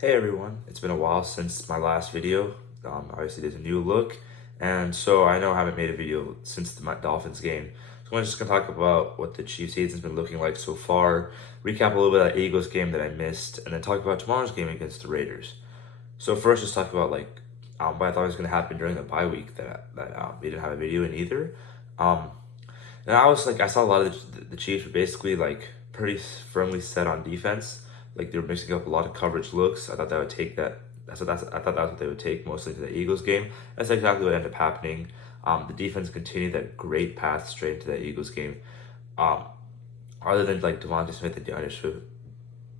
Hey everyone, it's been a while since my last video. Obviously, there's a new look, and so I know I haven't made a video since the Dolphins game. So I'm just gonna talk about what the Chiefs season's been looking like so far, recap a little bit of that Eagles game that I missed, and then talk about tomorrow's game against the Raiders. So first, just talk about what I thought was gonna happen during the bye week that we didn't have a video in either. Um, and I saw a lot of the Chiefs were basically like pretty firmly set on defense. Like they were mixing up a lot of coverage looks. I thought that would take that. I thought that's what they would take mostly to the Eagles game. That's exactly what ended up happening. The defense continued that great path straight into that Eagles game. Um, Other than like Devontae Smith and DeAndre Swift,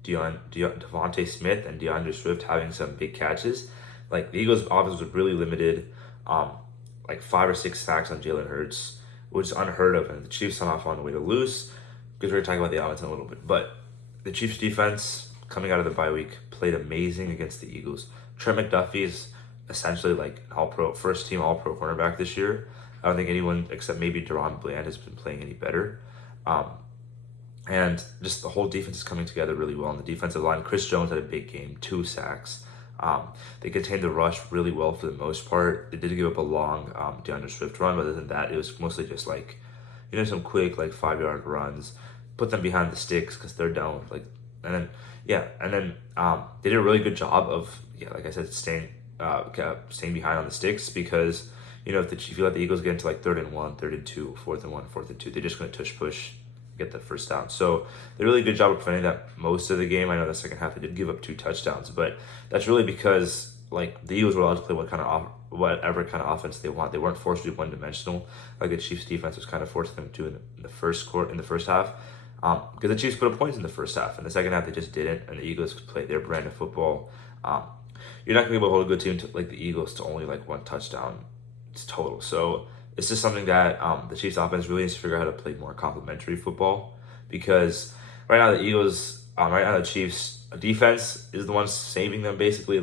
Devontae Smith and DeAndre Swift having some big catches, like the Eagles' offense was really limited. Like 5 or 6 sacks on Jalen Hurts, which is unheard of, and the Chiefs somehow found a way to lose. Because we're going to talk about the offense in a little bit, but the Chiefs defense coming out of the bye week played amazing against the Eagles. Trent McDuffie is essentially like an all-pro, first-team all-pro cornerback this year. I don't think anyone except maybe Deron Bland has been playing any better. Um, and just the whole defense is coming together really well on the defensive line. Chris Jones had a big game, 2 sacks. They contained the rush really well for the most part. They did give up a long DeAndre Swift run, but other than that, it was mostly just like, some quick like 5 yard runs, put them behind the sticks because they're down. And then they did a really good job of like I said, staying behind on the sticks because if you let the Eagles get into like 3rd and 1, 3rd and 2, 4th and 1, 4th and 2, they're just going to tush push, get the first down. So they did a really good job of preventing that most of the game. I know the second half they did give up 2 touchdowns, but that's really because like the Eagles were allowed to play whatever kind of offense they want. They weren't forced to be one dimensional like the Chiefs defense was kind of forcing them to in the first half. Because the Chiefs put up points in the first half. In the second half, they just didn't, and the Eagles could play their brand of football. You're not going to be able to hold a good team like the Eagles to only like 1 touchdown total. So it's just something that the Chiefs offense really needs to figure out how to play more complementary football because right now the Chiefs defense is the one saving them basically.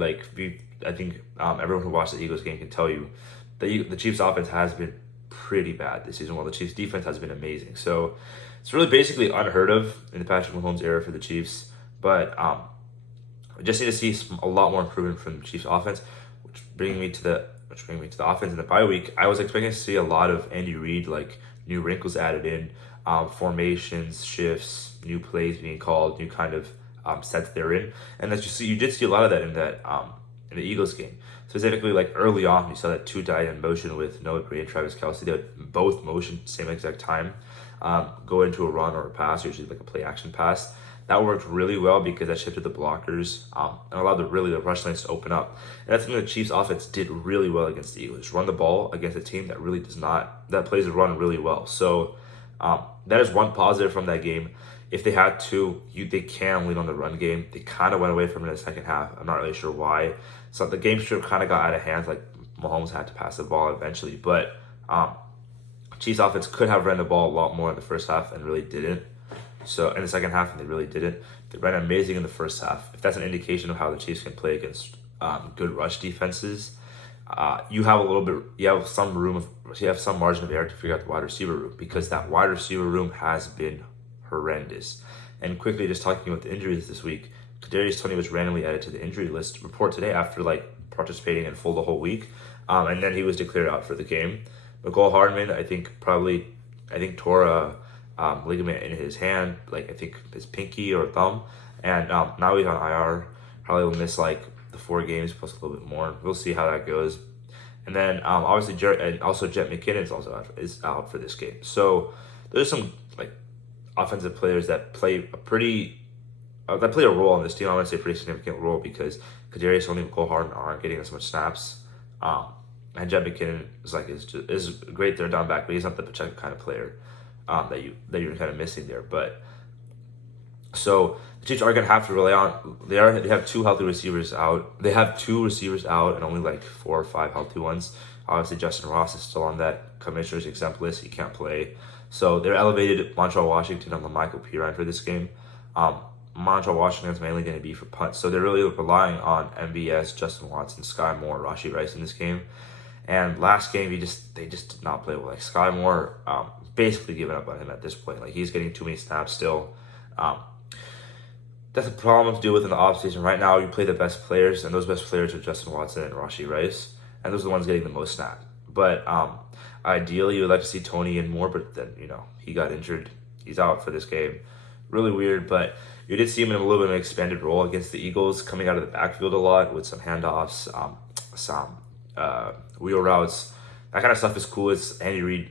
I think everyone who watched the Eagles game can tell you the Chiefs offense has been pretty bad this season while the Chiefs defense has been amazing. So it's really basically unheard of in the Patrick Mahomes era for the Chiefs, but we just need to see a lot more improvement from the Chiefs offense, which bringing me to the offense in the bye week. I was expecting to see a lot of Andy Reid, like new wrinkles added in, formations, shifts, new plays being called, new kind of sets they're in, and you did see a lot of that in the Eagles game. Specifically, like early on, you saw that 2 tight-end motion with Noah Gray and Travis Kelce. They would both motion same exact time, go into a run or a pass, usually like a play action pass. That worked really well because that shifted the blockers and allowed the rush lanes to open up. And that's something the Chiefs offense did really well against the Eagles. Run the ball against a team that really that plays the run really well. So that is one positive from that game. If they had to, they can lean on the run game. They kind of went away from it in the second half. I'm not really sure why. So the game script kind of got out of hand. Like Mahomes had to pass the ball eventually, but Chiefs offense could have ran the ball a lot more in the first half and really didn't. So in the second half, and they really didn't. They ran amazing in the first half. If that's an indication of how the Chiefs can play against good rush defenses, you have some margin of error to figure out the wide receiver room because that wide receiver room has been horrendous. And quickly, just talking about the injuries this week, Kadarius Toney was randomly added to the injury list report today after participating in full the whole week, and then he was declared out for the game. Mecole Hardman, I think tore a ligament in his hand, like I think his pinky or thumb, and now he's on IR. Probably will miss like the 4 games plus a little bit more. We'll see how that goes. And then obviously Jet McKinnon is out for this game. So there's some like offensive players that play a role on this team. I want to say a pretty significant role because Kadarius Toney and Mecole Hardman aren't getting as much snaps. And Jet McKinnon is a great third down back, but he's not the Pacheco kind of player that you're kind of missing there. But so the Chiefs are gonna have to rely on. They have 2 healthy receivers out. They have 2 receivers out and only like 4 or 5 healthy ones. Obviously, Justin Ross is still on that commissioner's exempt list. He can't play. So they're elevated Montreal Washington and Michael Pirine for this game. Montreal Washington is mainly going to be for punts. So they're really relying on MBS, Justin Watson, Sky Moore, Rashee Rice in this game. And last game, they just did not play well. Like Sky Moore, basically giving up on him at this point. Like he's getting too many snaps still. that's a problem to deal with in the offseason. Right now, you play the best players, and those best players are Justin Watson and Rashee Rice, and those are the ones getting the most snaps. But ideally, you would like to see Tony in more, but then, he got injured. He's out for this game. Really weird, but you did see him in a little bit of an expanded role against the Eagles, coming out of the backfield a lot with some handoffs, some wheel routes. That kind of stuff is cool. It's Andy Reid.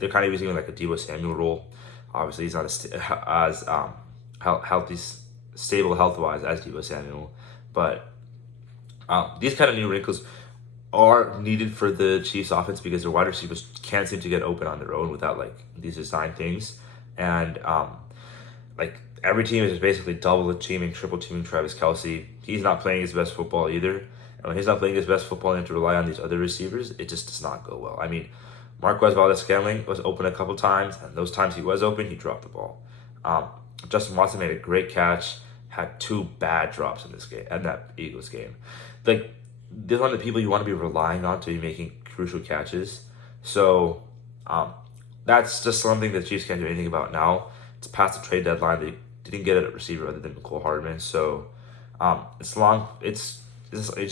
They're kind of using him like a Deebo Samuel role. Obviously, he's not as healthy, stable health-wise as Deebo Samuel, but these kind of new wrinkles are needed for the Chiefs offense because their wide receivers can't seem to get open on their own without like these design things. And like every team is just basically double teaming, triple teaming Travis Kelce. He's not playing his best football either. And when he's not playing his best football and have to rely on these other receivers, it just does not go well. I mean, Marquez Valdes-Scantling was open a couple times, and those times he was open, he dropped the ball. Justin Watson made a great catch, had 2 bad drops in this game, and that Eagles game. Like, these are the people you want to be relying on to be making crucial catches. So that's just something that the Chiefs can't do anything about now. It's past the trade deadline. They didn't get a receiver other than Mecole Hardman. So it's long. It just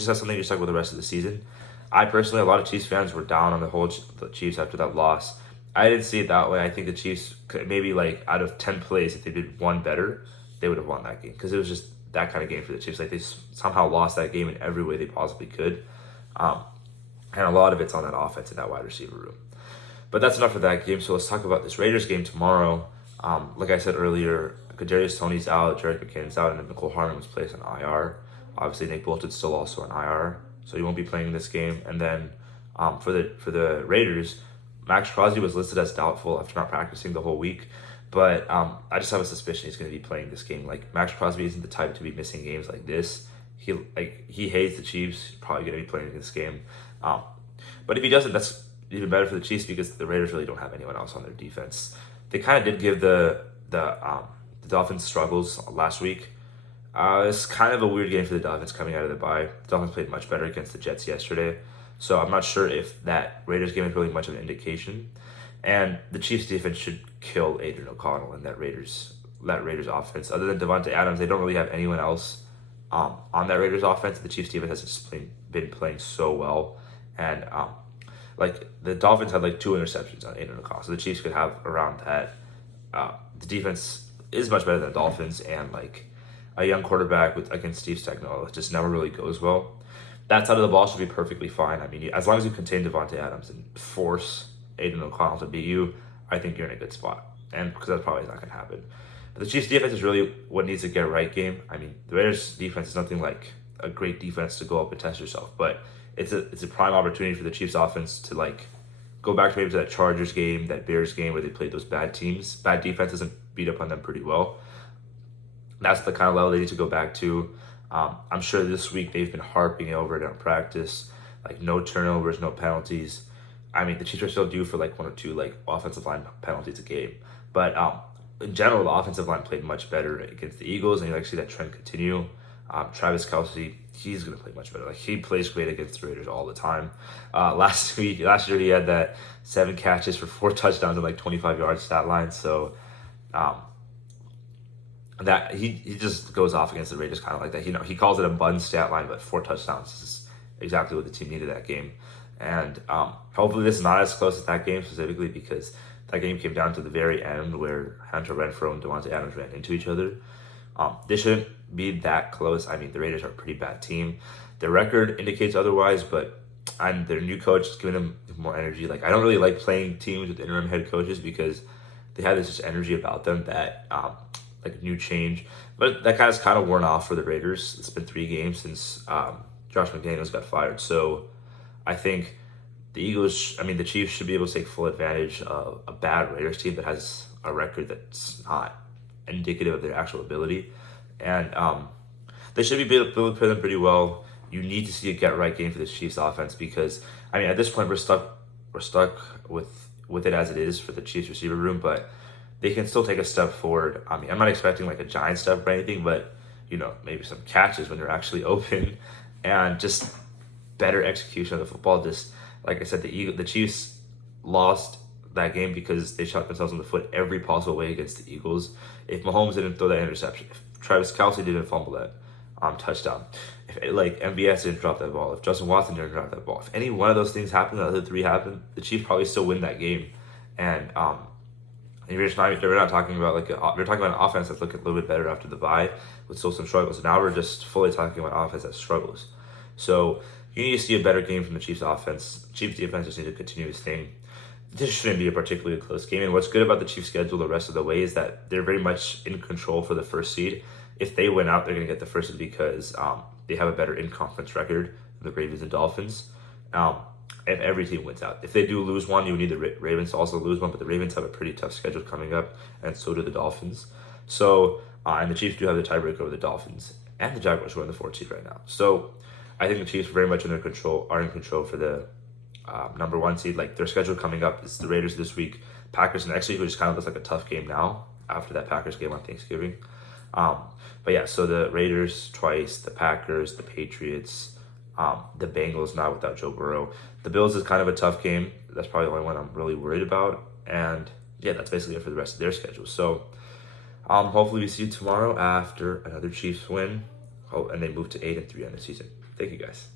has something to stuck with the rest of the season. I personally, a lot of Chiefs fans were down on the Chiefs after that loss. I didn't see it that way. I think the Chiefs could maybe like out of 10 plays, if they did one better, they would have won that game because it was just that kind of game for the Chiefs. Like they somehow lost that game in every way they possibly could, and a lot of it's on that offense and that wide receiver room. But that's enough for that game. So let's talk about this Raiders game tomorrow. Like I said earlier, Kadarius Toney's out, Jerick McKinnon's out, and then Mecole Hardman was placed on IR. Obviously, Nick Bolton's still also on IR, so he won't be playing this game. And then for the Raiders, Max Crosby was listed as doubtful after not practicing the whole week. But I just have a suspicion he's going to be playing this game. Like, Max Crosby isn't the type to be missing games like this. He hates the Chiefs. He's probably going to be playing in this game. But if he doesn't, that's even better for the Chiefs because the Raiders really don't have anyone else on their defense. They kind of did give the Dolphins struggles last week. It's kind of a weird game for the Dolphins coming out of the bye. The Dolphins played much better against the Jets yesterday. So I'm not sure if that Raiders game is really much of an indication. And the Chiefs defense should kill Aidan O'Connell in that Raiders offense. Other than Devontae Adams, they don't really have anyone else on that Raiders offense. The Chiefs defense has just been playing so well. And like the Dolphins had like 2 interceptions on Aidan O'Connell. So the Chiefs could have around that. The defense is much better than the Dolphins, and like a young quarterback against Steve Spagnuolo, it just never really goes well. That side of the ball should be perfectly fine. I mean, as long as you contain Devontae Adams and force Aidan O'Connell to beat you, I think you're in a good spot. And because that's probably not going to happen. But the Chiefs' defense is really what needs to get right game. I mean, the Raiders' defense is nothing like a great defense to go up and test yourself, but it's a prime opportunity for the Chiefs' offense to like go back to maybe to that Chargers game, that Bears game where they played those bad teams, bad defenses, and beat up on them pretty well. That's the kind of level they need to go back to. I'm sure this week they've been harping over it on practice, like no turnovers, no penalties. I mean, the Chiefs are still due for like 1 or 2 like offensive line penalties a game, but in general, the offensive line played much better against the Eagles, and you like to see that trend continue. Travis Kelce, he's going to play much better. Like he plays great against the Raiders all the time. Last year he had that 7 catches for 4 touchdowns and like 25 yards stat line. So that he just goes off against the Raiders kind of like that. You know, he calls it a bun stat line, but 4 touchdowns is exactly what the team needed that game. And hopefully this is not as close as that game specifically because that game came down to the very end where Hunter Renfrow and Devontae Adams ran into each other. They shouldn't be that close. I mean, the Raiders are a pretty bad team. Their record indicates otherwise, but their new coach is giving them more energy. Like, I don't really like playing teams with interim head coaches because they have this just energy about them that like a new change. But that guy's kind of worn off for the Raiders. It's been 3 games since Josh McDaniels got fired. So I think the Chiefs should be able to take full advantage of a bad Raiders team that has a record that's not indicative of their actual ability. And they should be able to play them pretty well. You need to see a get-right game for this Chiefs offense because, I mean, at this point we're stuck with it as it is for the Chiefs receiver room, but they can still take a step forward. I mean, I'm not expecting like a giant step or anything, but, you know, maybe some catches when they're actually open and just better execution of the football. Just like I said, the Chiefs lost that game because they shot themselves in the foot every possible way against the Eagles. If Mahomes didn't throw that interception, if Travis Kelce didn't fumble that touchdown, if like MVS didn't drop that ball, if Justin Watson didn't drop that ball, if any one of those things happened, the other three happened, the Chiefs probably still win that game. And we're not talking about we're talking about an offense that's looking a little bit better after the bye with still some struggles. Now we're just fully talking about an offense that struggles. So you need to see a better game from the Chiefs offense. Chiefs defense just need to continue its thing. This shouldn't be a particularly close game. And what's good about the Chiefs schedule the rest of the way is that they're very much in control for the first seed. If they win out, they're going to get the first seed because they have a better in-conference record than the Ravens and Dolphins. If every team wins out. If they do lose one, you need the Ravens to also lose one, but the Ravens have a pretty tough schedule coming up, and so do the Dolphins. So, and the Chiefs do have the tiebreaker over the Dolphins, and the Jaguars who are in the 4th seed right now. So, I think the Chiefs are very much are in control for the number 1 seed. Like, their schedule coming up is the Raiders this week, Packers next week, which kind of looks like a tough game now after that Packers game on Thanksgiving. But yeah, so the Raiders twice, the Packers, the Patriots, the Bengals now without Joe Burrow. The Bills is kind of a tough game. That's probably the only one I'm really worried about. And yeah, that's basically it for the rest of their schedule. So hopefully we see you tomorrow after another Chiefs win. And they move to 8-3 on the season. Thank you guys.